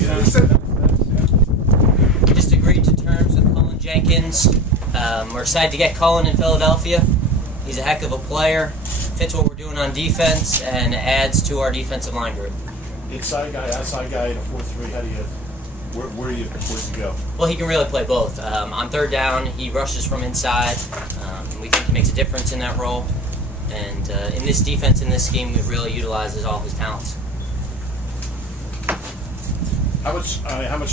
We just agreed to terms with Cullen Jenkins. We're excited to get Cullen in Philadelphia. He's a heck of a player, fits what we're doing on defense, and adds to our defensive line group. Inside guy, outside guy in a 4-3. How do you? Where's he go? Well, he can really play both. On third down, he rushes from inside. We think he makes a difference in that role. And in this defense, in this scheme, we've really utilizes all his talents. How much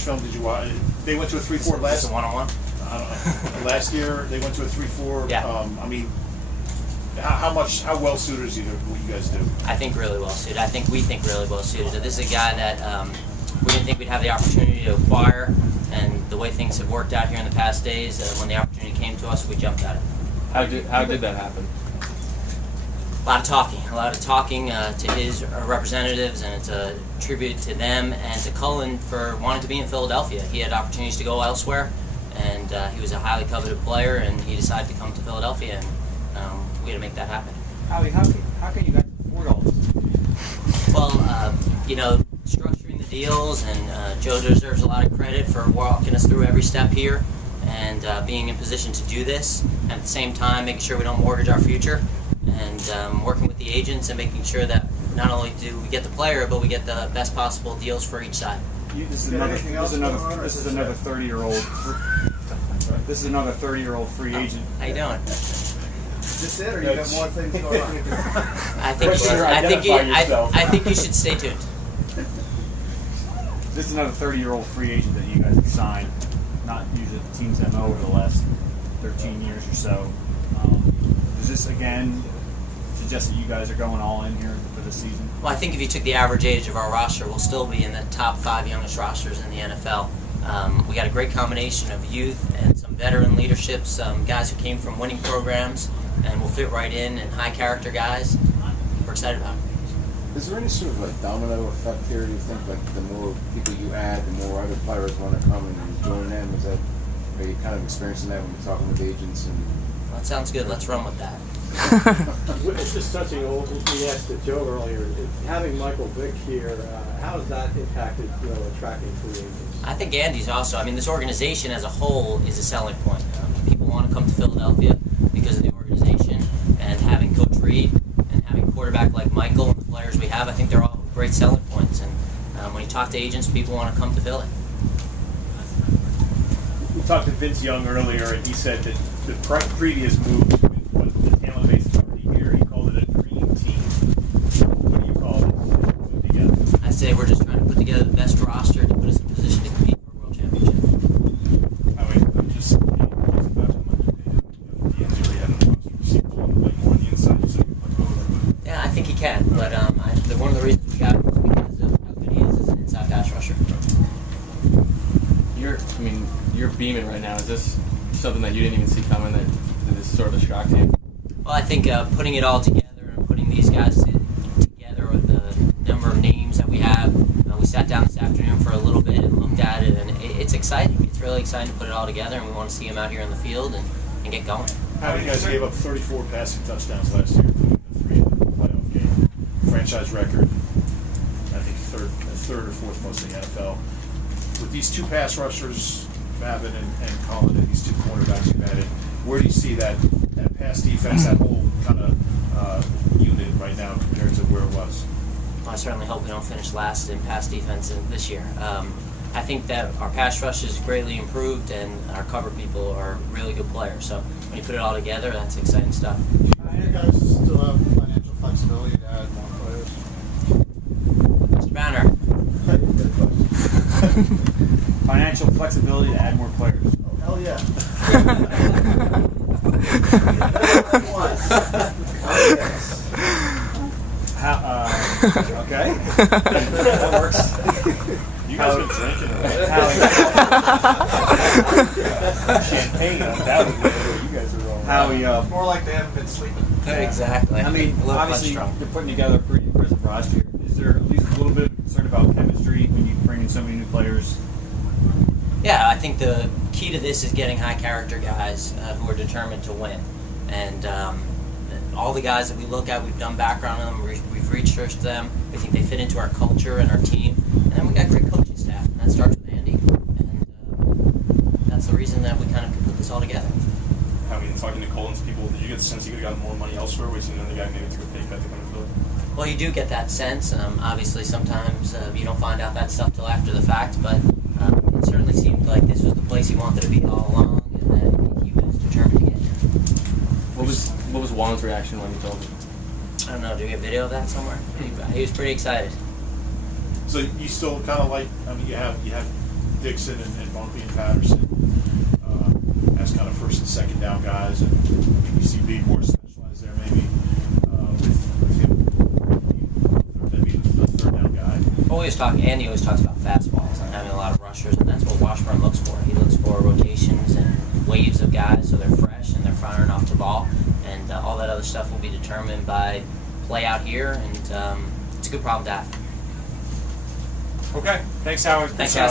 film did you watch? They went to a 3-4 last. Just a one-on-one. Last year they went to a 3-4. Yeah. How well suited is he to what you guys do? I think really well suited. We think really well suited. This is a guy that we didn't think we'd have the opportunity to acquire, and the way things have worked out here in the past days, when the opportunity came to us, we jumped at it. How did that happen? A lot of talking to his representatives, and it's a tribute to them and to Cullen for wanting to be in Philadelphia. He had opportunities to go elsewhere, and he was a highly coveted player, and he decided to come to Philadelphia, and we had to make that happen. Howie, how can you guys afford all this? Well, structuring the deals, and Joe deserves a lot of credit for walking us through every step here, and being in position to do this, and at the same time making sure we don't mortgage our future, and working with the agents and making sure that not only do we get the player, but we get the best possible deals for each side. This is another 30-year-old. This is another 30-year-old free agent. How you doing? Is this it, or you got more things going on? I think you should stay tuned. This is another 30-year-old free agent that you guys have signed. Not usually the team's MO over the last 13 years or so. Does this again suggest that you guys are going all in here for the season? Well, I think if you took the average age of our roster, we'll still be in the top 5 youngest rosters in the NFL. We got a great combination of youth and some veteran leadership, some guys who came from winning programs, and will fit right in, and high character guys. We're excited about it. Is there any sort of like domino effect here? Do you think like the more people you add, the more other players want to come and join them? Are you kind of experiencing that when you're talking with agents? And Well, that sounds good. Let's run with that. It's just touching on what we asked Joe earlier. Having Michael Vick here, how has that impacted attracting free agents? I think Andy's also. This organization as a whole is a selling point. People want to come to Philadelphia because of the organization, and having Coach Reed and having a quarterback like Michael and the players we have, I think they're all great selling points. And when you talk to agents, people want to come to Philly. We talked to Vince Young earlier, and he said that the previous moves with the talent base already here, he called it a dream team. What do you call it? Put together? I say we're just trying to put together the best roster to put us in position to compete for a world championship. I'm just Yeah, I think he can, but one of the reasons we got him was because of how good he is as an inside pass rusher. You're beaming right now. Is this something that you didn't even see coming, that this is sort of a shock to you? Well, I think putting it all together and putting these guys together with the number of names that we have, we sat down this afternoon for a little bit and looked at it, and it's exciting. It's really exciting to put it all together, and we want to see them out here in the field and get going. How many guys gave up 34 passing touchdowns last year, including the 3 in the playoff game? Franchise record, I think third or fourth most in the NFL. With these 2 pass rushers, Babin and Cullen, and these 2 cornerbacks you've added, where do you see that pass defense, that whole kind of unit right now compared to where it was? I certainly hope we don't finish last in pass defense this year. I think that our pass rush is greatly improved, and our cover people are really good players. So when you put it all together, that's exciting stuff. Do you guys still have financial flexibility to add more players? Mr. Banner. Financial flexibility to add more players. Oh, hell yeah. Okay. That works. You guys been drinking champagne undoubtedly. You guys are rolling. Howie, More like they haven't been sleeping. Exactly. Obviously, you're putting together a pretty impressive roster. Is there at least a little bit of concern about chemistry when you bring in so many new players? Yeah, I think the key to this is getting high character guys who are determined to win. And all the guys that we look at, we've done background on them, we've researched them, we think they fit into our culture and our team. And then we got great coaching staff. all together. I mean, talking to Cullen's people, did you get the sense you could have gotten more money elsewhere? We've seen another guy maybe took a pay cut to come to Philly. Well, you do get that sense. Obviously, sometimes you don't find out that stuff till after the fact, but it certainly seemed like this was the place he wanted to be all along, and that he was determined to get here. What was Juan's reaction when you told him? I don't know, do we have video of that somewhere? He was pretty excited. So you still kind of like, I mean, you have Dixon and Bumpy and Patterson as kind of first and second down guys, and you see being more specialized there maybe with him. That'd be the third down guy. Andy always talks about fastballs and having a lot of rushers, and that's what Washburn looks for. He looks for rotations and waves of guys so they're fresh and they're firing off the ball, and all that other stuff will be determined by play out here, and it's a good problem to have. Okay. Thanks, Howard. Thanks, guys.